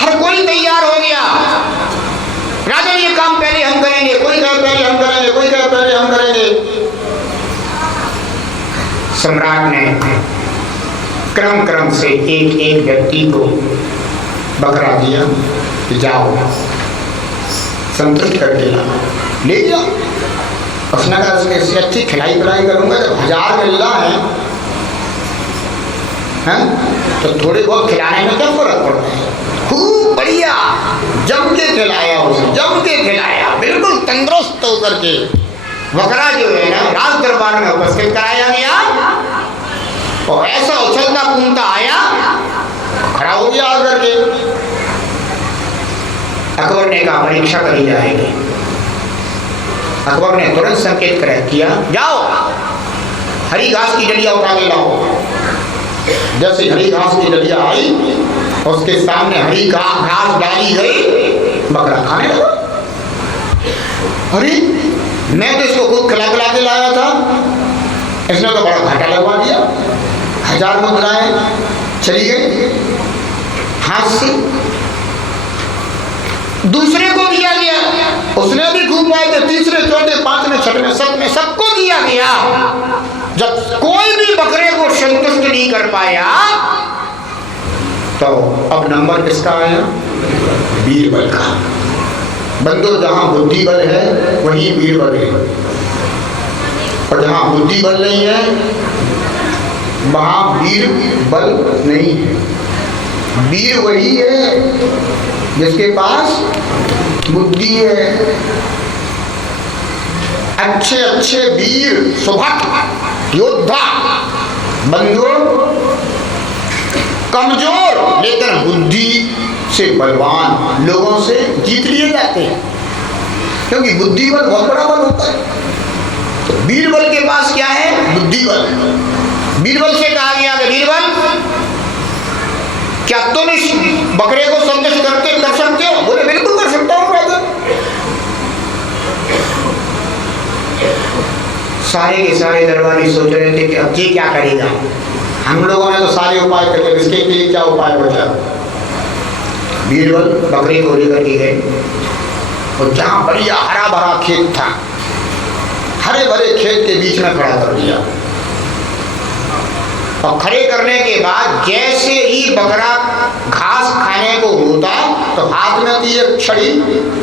हर कोई तैयार हो गया। राजा ये काम पहले हम करेंगे, कोई कहे पहले हम करेंगे, कोई कहे पहले हम करेंगे। सम्राट ने क्रम क्रम से एक एक व्यक्ति को बकरा दिया कि जाओ संतुष्ट करके ला, ले गया। उसने कहा इससे अच्छी खिलाई पिलाई करूंगा, जब 1000 मिल रहा है तो थोड़े बहुत खिलाने में क्या फर्क पड़ता है। खूब बढ़िया जम के खिलाया, उसे जम के खिलाया, बिल्कुल तंदुरुस्त होकर के बकरा जो है ना राज दरबार में उपस्थित कराया गया। और ऐसा उछलता कूदता आया, खड़ा हो गया आकर के। अकबर ने कहा परीक्षा करी जाएगी। अकबर ने तुरंत संकेत किया, जाओ हरी घास की डलिया उठा के लाओ। जैसे हरी घास की डलिया आई, उसके सामने हरी घास डाली गई, बकरा खाने लगा। अरे मैं तो इसको खुद खिला पिला के लाया था, इसने तो बड़ा घाटा लगवा दिया। 1000 मुद्राएं चली गई हाथ से। दूसरे को दिया गया, उसने भी खूब पाए थे। तीसरे, चौथे, पांचवें, छठवें, सातवें सबको दिया गया। जब कोई भी बकरे को संतुष्ट नहीं कर पाया तो अब नंबर किसका आया? बीरबल का। बंदो जहां बुद्धि बल है वहीं बीरबल है, और जहां बुद्धि बल नहीं है वहां वीर बल नहीं है। वीर वही है जिसके पास बुद्धि है। अच्छे अच्छे वीर सुभट योद्धा बंधु कमजोर लेकिन बुद्धि से बलवान लोगों से जीत लिए जाते हैं, क्योंकि बुद्धि बल बहुत बड़ा बल होता है। तो बीरबल के पास क्या है? बुद्धि बल। बीरबल से कहा गया कि बीरबल क्या तुम इस बकरे को संतुष्ट कर सकते हो? बोले बिल्कुल कर सकता हूं राजा। सारे के सारे दरबारी सोच रहे थे कि अब ये क्या करेगा। हम लोगों ने तो सारे उपाय करके इसके लिए क्या उपाय बचा। बीरबल बकरे को लेकर के गए और जहाँ बढ़िया हरा भरा खेत था, हरे भरे खेत के बीच में खड़ा कर दिया। और खड़े करने के बाद जैसे ही बकरा घास खाने को होता तो हाथ में थी एक छड़ी,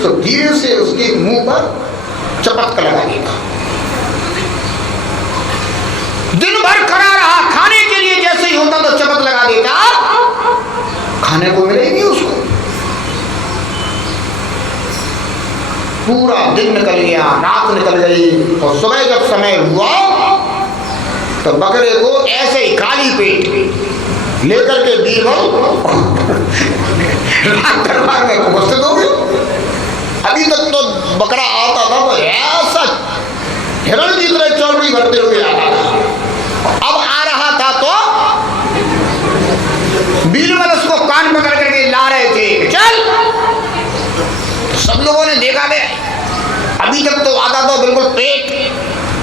तो धीरे से उसके मुंह पर चपक लगा देता। दिन भर खड़ा रहा, खाने के लिए जैसे ही होता तो चपक लगा देता, खाने को मिलेगी उसको। पूरा दिन निकल गया, रात निकल गई और सुबह जब समय हुआ तो बकरे को ऐसे ही खाली पेट लेकर के बीरबल दरबार में उपस्थित हो गए। अभी तक तो बकरा आता था तो ऐसा हिरण की तरह चौड़ी भरते हुए आता था, अब आ रहा था तो बीरबल उसको कान पकड़ करके ला रहे थे, चल। सब लोगों ने देखा गया, अभी तक तो आता तो बिल्कुल पेट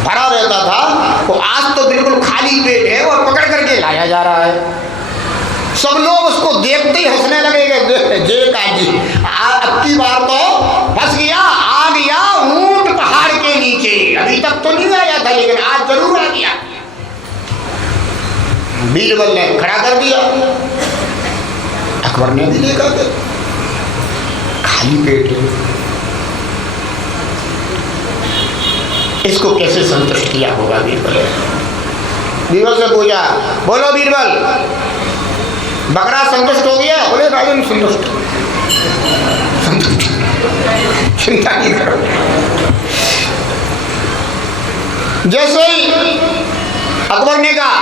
भरा रहता था, तो आज तो बिल्कुल खाली पेट है और पकड़ करके लाया जा रहा है। सब लोग उसको देखते ही हंसने लगे, जे काजी अब की बार तो फंस गया, आ गया ऊंट पहाड़ के नीचे। अभी तक तो नहीं आया था लेकिन आज जरूर आ गया। बीरबल ने खड़ा कर दिया, अकबर ने भी देखा खाली पेट है, इसको कैसे संतुष्ट किया होगा बीरबल। बीरबल से पूछा, बोलो बीरबल बकरा संतुष्ट हो गया? बोले राजन संतुष्ट, संतुष्ट, चिंता नहीं करो। जैसे ही अकबर ने कहा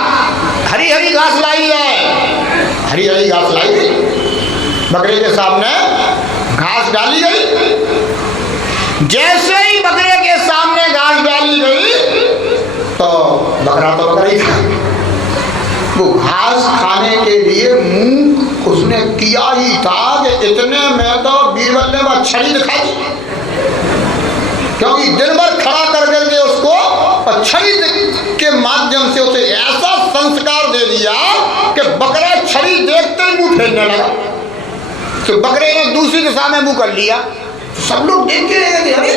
हरी हरी घास लाई है, हरी हरी घास लाई गई, बकरे के सामने घास डाली गई। जैसे ही बकरे के सामने घास डाली गई तो बकरा तो बकरा ही था, वो घास खाने के लिए मुंह उसने किया ही था कि इतने में तो बीरबल ने वह छड़ी दिखा दी, क्योंकि दिन भर खड़ा कर करके उसको छड़ी के माध्यम से उसे ऐसा संस्कार दे दिया कि बकरा छड़ी देखते ही मुंह फेरने लगा। तो बकरे ने दूसरी दिशा में मुंह कर लिया। सब लोग देख के रह गए, अरे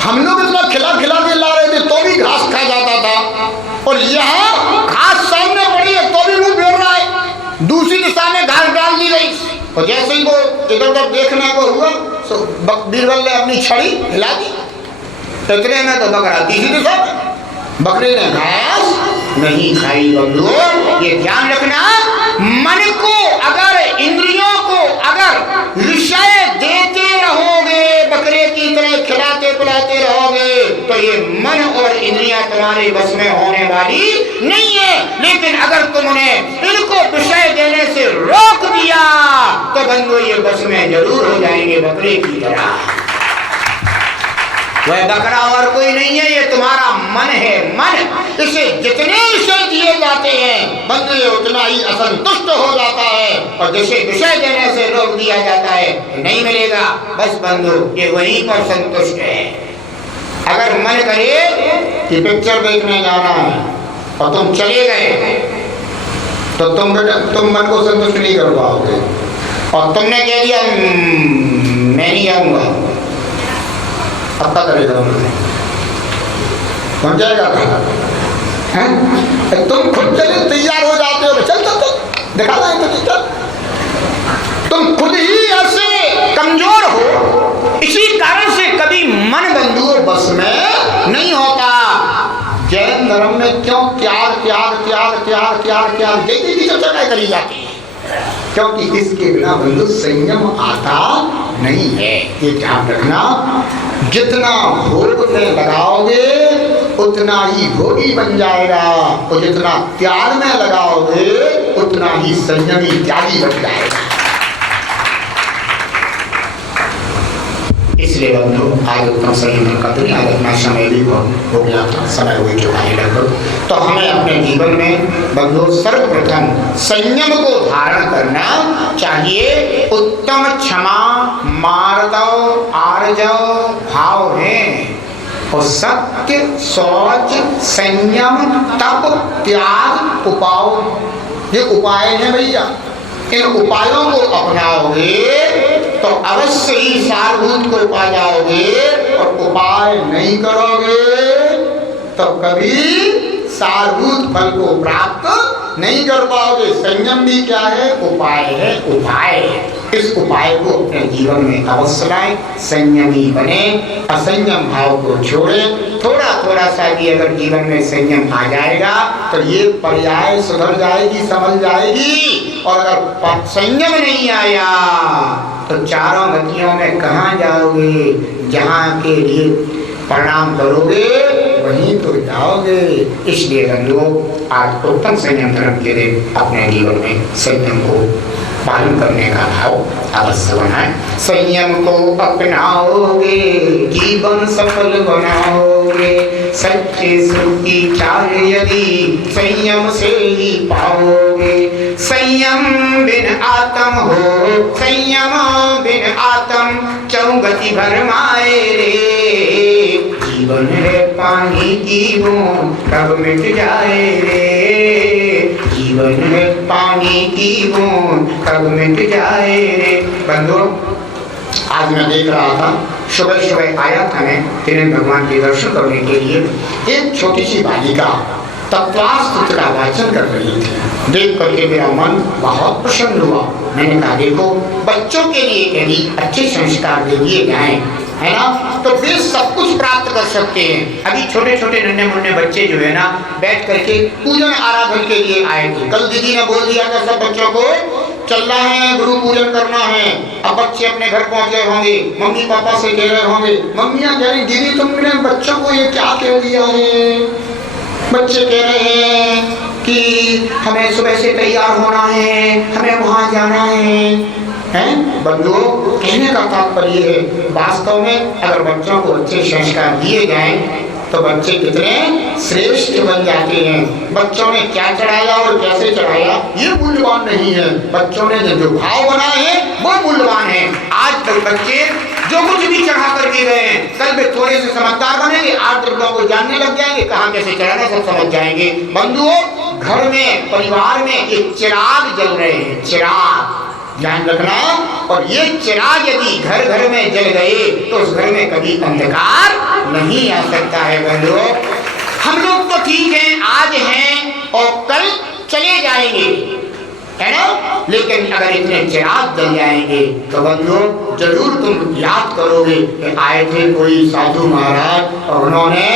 हम लोग इतना खिला खिला के ला रहे थे तो भी घास खा जाता था, और यहाँ घास सामने पड़ी है तो भी मुंह फेर रहा है। दूसरी दिशा में घास डाल दी गई और जैसे ही वो इधर उधर देखने को हुआ तो बीरबल ने अपनी छड़ी हिला दी। इतने में तो बकरा तीसरी दिशा में, बकरे ने घास नहीं खाई। बंधुओं ये ध्यान रखना, मन को अगर इंद्रियों को अगर विषय देते रहोगे, बकरे की तरह खिलाते पिलाते रहोगे तो ये मन और इंद्रियां तुम्हारे बस में होने वाली नहीं है। लेकिन अगर तुमने इनको विषय देने से रोक दिया तो बंधुओं ये बस में जरूर हो जाएंगे बकरे की तरह। वह बकरा और कोई नहीं है, ये तुम्हारा मन है। मन इसे जितने विषय दिए जाते हैं बंदे उतना ही असंतुष्ट हो जाता है, और जैसे विषय देने से रोक दिया जाता है नहीं मिलेगा, बस बंधु ये वहीं पर संतुष्ट है। अगर मन करे कि पिक्चर देखने जाना है और तुम चले गए तो तुम मन को संतुष्ट नहीं कर पाओगे, और तुमने कह दिया मैं नहीं आऊंगा, अब क्या करेगा? कौन जाएगा? तुम खुद चले तैयार हो जाते हो, चल चल चल दिखा रहे तो चल। तुम खुद ही ऐसे कमजोर हो, इसी कारण से कभी मन बंधुओं बस में नहीं होता। जैन धर्म में क्यों त्याग त्याग त्याग त्याग त्याग त्याग की चर्चा करी जाती है? क्योंकि इसके बिना बंधु संयम आता नहीं है। ये ध्यान रखना, जितना भोग में लगाओगे उतना ही भोगी बन जाएगा, और जितना त्याग में लगाओगे उतना ही संयमी त्यागी बन जाएगा। इसलिए बंधु आज उतना संयम का दुनिया अपना समय भी हो गया था, समय हुए चुकाने लगभग। तो हमें अपने जीवन में बंधु सर्वप्रथम संयम को धारण करना चाहिए। उत्तम क्षमा, मार्दव, आर्जव भाव है, और सत्य, शौच, संयम, तप, त्याग, उपाय, ये उपाय है भैया। इन उपायों को अपनाओगे तो अवश्य ही सारभूत को पा जाओगे, और उपाय नहीं करोगे तो कभी सारभूत फल को प्राप्त नहीं कर पाओगे। संयम भी क्या है? उपाय है, उपाय है। इस उपाय को अपने जीवन में अवश्य लाएं, संयमी बने, असंयम भाव को छोड़े। थोड़ा थोड़ा सा भी अगर जीवन में संयम आ जाएगा तो ये पर्याय सुधर जाएगी, समझ जाएगी। और अगर संयम नहीं आया तो चारों गतियों में कहाँ जाओगे? जहाँ के लिए प्रणाम करोगे वहीं तो जाओगे। इसलिए बंधुओं, आज उत्तम संयम धर्म के लिए अपने जीवन में संयम को पालन करने का भाव अवश्य बनाए। संयम को अपनाओगे जीवन सफल बनाओगे। सच्चे सुख की चाल यदि संयम से ही पाओगे। संयम बिन आत्म हो, संयम बिन आत्म चौगति भरमाए रे। जीवन है पानी की बूंद कब मिट जाए रे। जीवन है पानी की बूंद कब मिट जाए रे। बंधुओं, आज मैं देख रहा था, सुबह सुबह आया था मैं तिरुन भगवान के दर्शन करने के लिए। एक छोटी सी बालिका तत्वास्तुति का वाचन कर रही थी। देख करके मेरा मन बहुत प्रसन्न हुआ। मैंने कहा देखो, बच्चों के लिए यदि अच्छे संस्कार दे दिए जाएं, है ना, तो वे सब कुछ प्राप्त कर सकते हैं। अभी छोटे छोटे नन्हे मुन्ने बच्चे जो है ना, बैठ करके पूजन आराधन के लिए आए थे। कल दीदी ने बोल दिया था सब बच्चों को चलना है, गुरु पूजन करना है। अब बच्चे अपने घर पहुंच गए होंगे, मम्मी पापा से कह रहे होंगे, मम्मियाँ कह रही दीदी तुमने बच्चों को ये क्या कह दिया है? बच्चे कह रहे हैं कि हमें सुबह से तैयार होना है, हमें वहां जाना है। बंधुओं, कहने का तात्पर्य है, वास्तव में अगर बच्चों को अच्छे संस्कार दिए जाएं तो बच्चे कितने श्रेष्ठ बन जाते हैं। बच्चों ने क्या चढ़ाया और कैसे चढ़ाया ये मूल्यवान नहीं है। बच्चों ने जो भाव बनाए हैं वो मूल्यवान है। आज तक बच्चे जो कुछ भी चढ़ा करके गए हैं, कल वे थोड़े से समझदार बनेंगे, आज द्रव्यों को जानने लग जाएंगे, कहाँ कैसे चढ़ाना सब समझ जाएंगे। बंधुओं, घर में, परिवार में एक चिराग जल रहे हैं, चिराग ध्यान रखना। और ये चिराग यदि घर घर में जल गए तो उस घर में कभी अंधकार नहीं आ सकता है। बंधुओं, हम लोग तो ठीक हैं, आज हैं और कल चले जाएंगे, है ना, लेकिन अगर इतने चिराग जल जाएंगे तो बंधुओं जरूर तुम याद करोगे कि आए थे कोई साधु महाराज और उन्होंने,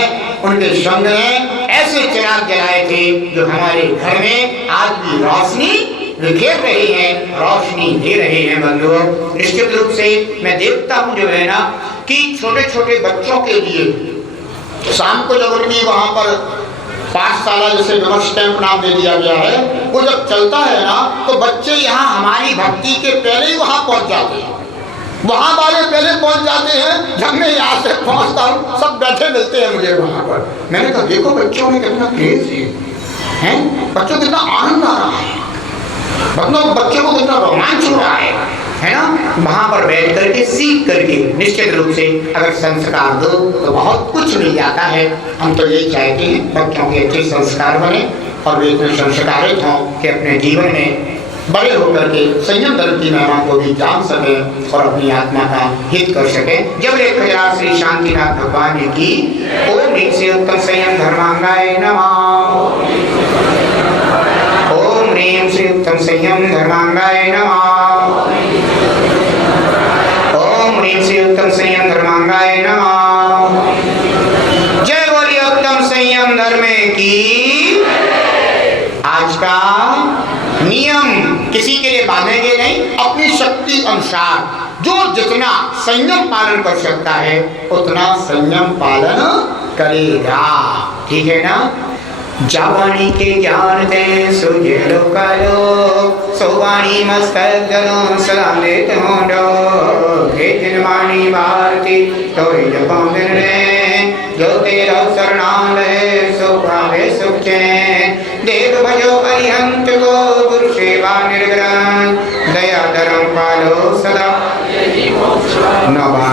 उनके संग में ऐसे चिराग जलाए थे जो हमारे घर में आज भी रोशनी बिखेर रहे हैं, रोशनी दे रहे हैं। बंधुओं, निश्चित रूप से मैं देखता हूँ जो है ना कि छोटे छोटे बच्चों के लिए शाम को जब उनकी वहाँ पर पाठशाला, जैसे विमर्श कैंप नाम दे दिया गया है, वो जब चलता है ना तो बच्चे यहाँ हमारी भक्ति के पहले ही वहाँ पहुँच जाते हैं। वहाँ वाले पहले पहुँच जाते हैं, जब मैं यहाँ से पहुँचता हूँ सब बैठे मिलते हैं मुझे वहाँ पर। मैंने कहा देखो बच्चों में कितना क्रेज है, बच्चों को कितना आनंद आ रहा है, बच्चों को कितना रोमांच हो रहा है ना। वहां पर बैठ करके सीख करके निश्चित रूप से अगर संस्कार दो तो बहुत कुछ मिल जाता है। हम तो यही चाहते हैं बच्चों के अच्छे संस्कार बने और वे इतने संस्कारित हों कि अपने जीवन में बड़े होकर के संयम धर्म की महिमा को भी जान सके और अपनी आत्मा का हित कर सके। जब एक हजार श्री शांतिनाथ भगवान की ओम ह्रीं श्री उत्तम संयम धर्मांगाय नमः। ओम ह्रीं श्री उत्तम संयम धर्मांगाय नमः। ओम ह्रीं श्री उत्तम संयम धर्मांगाय नमः। जय बोलिए उत्तम संयम धर्म की। आज का नियम किसी के लिए बांधेंगे नहीं, अपनी शक्ति अनुसार जो जितना संयम पालन कर सकता है उतना संयम पालन करेगा, ठीक है ना। जावानी के ज्ञान दे सुझे लोकालो, सोवानी मस्तक गनो सलाम देते होंडो। हे जिनवानी भारती तोई जपांगन रे, जो तेरा शरणालय सो पावे सुख चैन। देव भजो अरिहंत को गुरु सेवा निर्ग्रहण, दया धर्म पालो सदा नवा